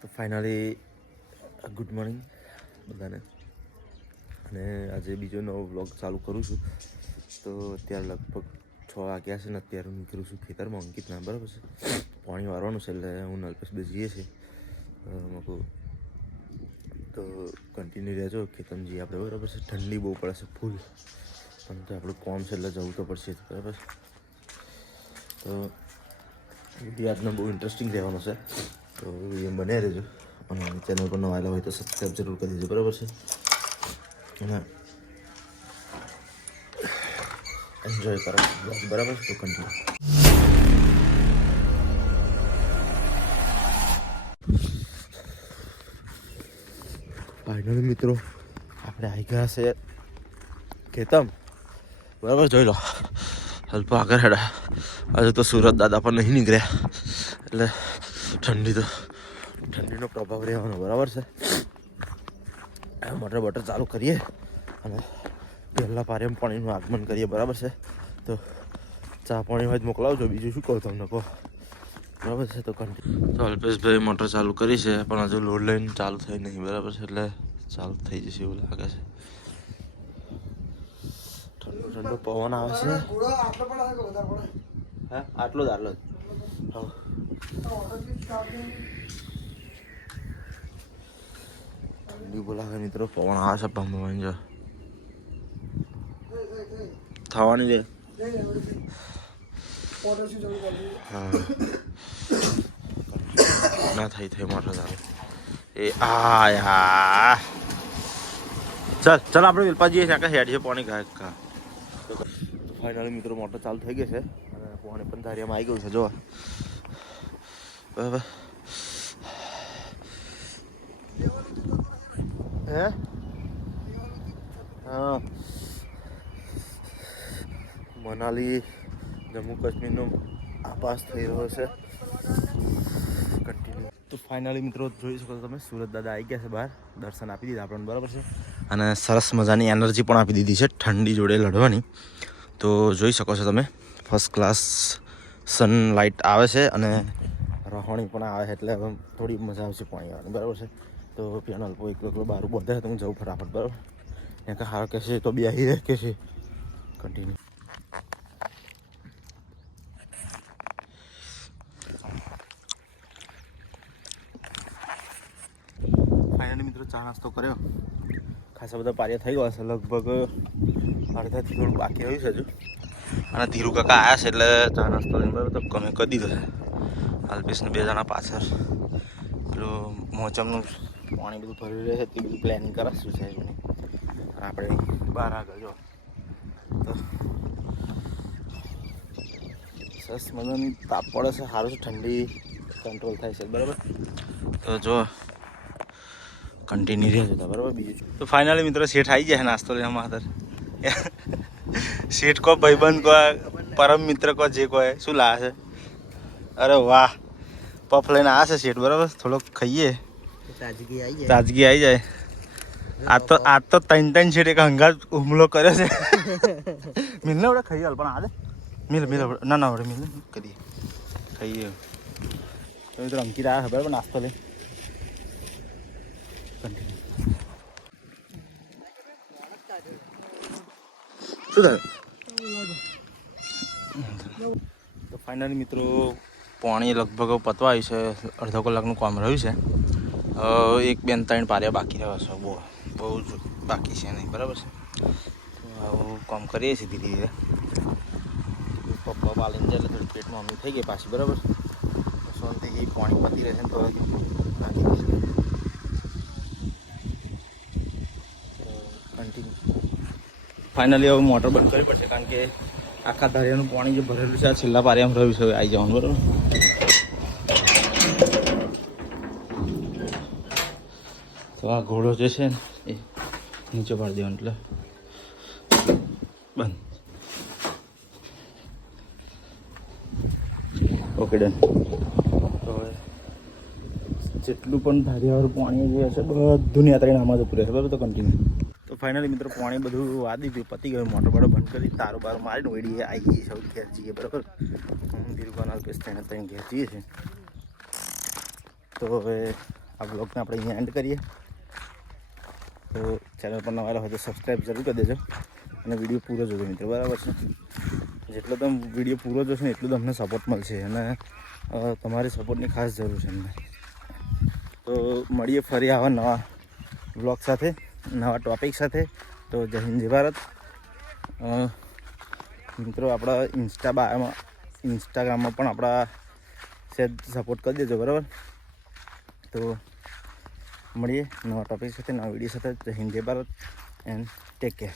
તો finally good morning બધાને. અને આજે બીજો નવો વ્લોગ ચાલુ કરું છું. તો અત્યારે લગભગ 6 વાગ્યા છે ને અત્યારે હું નીકળું છું ખેતરમાં અંકિતના, બરાબર છે. પાણી વારવાનું છે એટલે હું અલ્પેશ બે જઈએ છીએ તો કન્ટિન્યુ રહેજો ખેતરમાં જઈએ આપણે, બરાબર છે. ઠંડી બહુ પડે છે ફૂલ, પણ તો આપણું કોમ છે એટલે જવું તો પડશે, બરાબર. તો વિડીયો આજનો બહુ ઇન્ટરેસ્ટિંગ રહેવાનો છે, તો વિડીયો બન્યા રહેજો. અને ચેનલ પર નવા આવેલા હોય તો સબસ્ક્રાઈબ જરૂર કરી દેજો, બરાબર છે. અને એન્જોય કરો, બરાબર. તો કન્ટિન્યુ. ફાઇનલી મિત્રો આપણે આવી ગયા છે ખેતમ, બરાબર. જોઈ લો અલ્પ આગળ હેડા. આજે તો સુરત દાદા પર નહીં નીકળ્યા એટલે ઠંડીનો પ્રભાવ રહેવાનો, બરાબર છે. મોટર બોટર ચાલુ કરીએ અને પહેલાં પારેમ પાણીનું આગમન કરીએ, બરાબર છે. તો ચા પાણી હોય જ મોકલાવજો, બીજું શું કહું તમને કહો, બરાબર છે. તો કન્ટિન્યુ. તો અલ્પેશભાઈ મોટર ચાલુ કરી છે પણ હજુ લોડ લાઈન ચાલુ થઈ નહીં, બરાબર છે. એટલે ચાલુ થઈ જશે એવું લાગે છે. ઠંડો પવન આવે છે. હા, આટલો જ ઠંડી બોલાવે મિત્રો, પવન આવે છે. પંપ જો થવાની છે. હા ના થઈ મોટર ચાલુ. એ આ ચાલ આપણે વેલપાજીએ છે હેડ છે પાણી ઘા. ફાઇનલી મિત્રો મોટર ચાલુ થઈ ગઈ છે અને પાણી પણ ધારિયામાં આવી ગયું છે, જો બરાબર. હે હા, મનાલી જમ્મુ કાશ્મીરનો આપાસ થઈ રહ્યો છે કન્ટિન્યુ. તો ફાઇનલી મિત્રો જોઈ શકો છો તમે, સુરત દાદા આવી ગયા છે બહાર, દર્શન આપી દીધા આપણને, બરાબર છે. અને સરસ મજાની એનર્જી પણ આપી દીધી છે ઠંડી જોડે લડવાની. તો જોઈ શકો છો તમે, ફર્સ્ટ ક્લાસ સનલાઇટ આવે છે અને રહોણી પણ આવે છે, એટલે હવે થોડી મજા આવશે પાણી આવવાની, બરાબર છે. તો પેનલ પર એકલો બહાર બંધાય તો હું જઉં ફટાફટ, બરાબર. ત્યાં કે હાર કહેશે તો બી આવી રહે કે છે કન્ટિન્યુ. ફાઇનલી મિત્રો ચા નાસ્તો કર્યો, ખાસા બધા પારિયા થઈ ગયા છે, લગભગ અડધાથી થોડું બાકી રહ્યું છે હજુ. અને ધીરુ કાકા આવ્યા છે એટલે ચા નાસ્તો લઈને, બરાબર. તો કમે કરી દીધો છે. અલ્પેશને 2 જણા પાછળ પેલું મોચમનું પાણી બધું ભરી રહે છે, તે બધું પ્લાનિંગ કરાશું છે અને આપણે બહાર આગળ જો તો સરસ મજાની તાપ પડે છે, સારું છે, ઠંડી કંટ્રોલ થાય છે, બરાબર. તો જો કન્ટિન્યુ રહેજો હતા, બરાબર. બીજું તો ફાઇનલી મિત્રો શેઠ આવી જાય નાસ્તો લેવા માત્ર. શેઠ કો ભાઈબંધ કો પરમ મિત્ર કો જે કો શું લાવે છે. અરે વાહ, પફ લઈને આવે છે શેઠ, બરાબર. થોડોક ખાઈએ, તાજગી આવી જાય. આજ તો 3 શેઠ એક હંગાત હુમલો કર્યો છે. મિલને વડે ખાઈએ હાલ, પણ આજે મિલ ના વડે મિલ કરીએ ખાઈએ. તો મિત્રો અંકિત આવ્યા, બરાબર, નાસ્તો લઈ. શું થાય? તો ફાઇનલી મિત્રો પાણી લગભગ પતવા આવ્યું છે, અડધો કલાકનું કામ રહ્યું છે. 1 2 3 પારિયા બાકી રહ્યા છે, બહુ જ બાકી છે નહીં, બરાબર છે. આવું કામ કરીએ છીએ ધીરે ધીરે. પપ્પા પાલીને જાય એટલે થોડી પેટમાં અમી થઈ ગઈ પાછી, બરાબર. શાંતિથી પાણી પતી રહે છે ને તો નાખી દઈશું કન્ટિન્યુ. ફાઇનલી હવે મોટર બંધ કરવી પડશે, કારણ કે આખા ધારિયાનું પાણી જે ભરેલું છે આ છેલ્લા પારિયામાં રહ્યું છે, આવી જવાનું, બરાબર. તો આ ઘોડો જે છે ને એ નીચે પાડી દેવાનો એટલે બંધ. Okay done. તો હવે જેટલું પણ ધારિયાવાળું પાણી જે છે બધું યાત્રાને આમાં જ ઉપરે છે, બરાબર. તો કન્ટિન્યુ. તો ફાઇનલી મિત્રો પાણી બધું વાદી ગયું, પતી ગયું. મોટર બોટર બંધ કરી, તારું બારું મારીને ઓડી આવી ગઈ સૌ ઘેર જઈએ, બરાબર. હું ધીરુભાઈ અલ્પેશ થઈને ઘેર જઈએ છીએ. તો હવે આ બ્લોગને આપણે અહીંયા એન્ડ કરીએ. તો ચેનલ પર નવા હોય તો સબસ્ક્રાઈબ જરૂર કરી દેજો અને વિડીયો પૂરો જોજો મિત્રો, બરાબર છે. જેટલો તમે વિડીયો પૂરો જોશો ને એટલું તમને સપોર્ટ મળશે અને તમારી સપોર્ટની ખાસ જરૂર છે અમને. તો મળીએ ફરી આવા નવા બ્લોગ સાથે, નવા ટોપિક સાથે. તો જય હિન્દ જય ભારત. મિત્રો આપણા ઇન્સ્ટાગ્રામમાં પણ આપણા સપોર્ટ કરી દેજો, બરાબર. તો મળીએ નવા ટોપિક સાથે, નવા વિડીયો સાથે. જય હિન્દ જય ભારત એન્ડ ટેક કેર.